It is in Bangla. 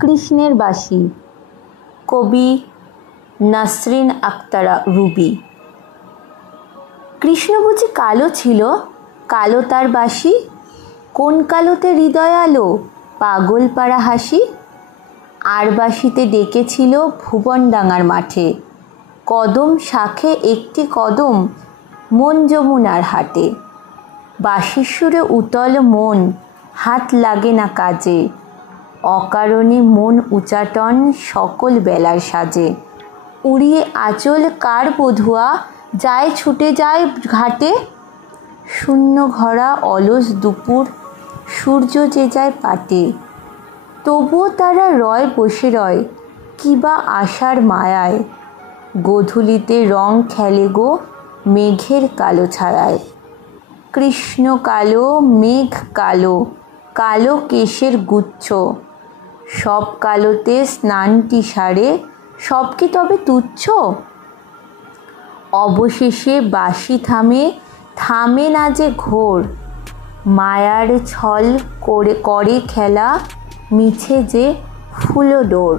কৃষ্ণের বাঁশি, কবি নাসরিন আক্তার রুবি। কৃষ্ণ বুঝি কালো ছিল, কালো তার বাঁশি, কোন কালোতে হৃদয় আলো, পাগল পাড়া হাসি। আর বাঁশিতে ডেকেছিল ভুবনডাঙার মাঠে, কদম শাখে একটি কদম, মন যমুনার হাটে। বাঁশির সুরে উতল মন, হাত লাগে না কাজে, অকারণে মন উচাটন সকল বেলার সাজে। উড়িয়ে আঁচল কার বধুয়া, যায় ছুটে যায় ঘাটে, শূন্য ঘরা অলস দুপুর, সূর্য যে যায় পাটে। তবুও তারা রয় বসে রয়, কিবা আশার মায়ায়, গোধূলিতে রং খেলে গো মেঘের কালো ছায়ায়। কৃষ্ণ কালো, মেঘ কালো, কালো কেশের গুচ্ছ, সব কালোতে স্নানটি সারে, সব কি তবে তুচ্ছ? অবশেষে বাঁশি থামে, থামে না যে ঘোর, মায়ার ছল করে খেলা, মিছে যে ফুলডোর।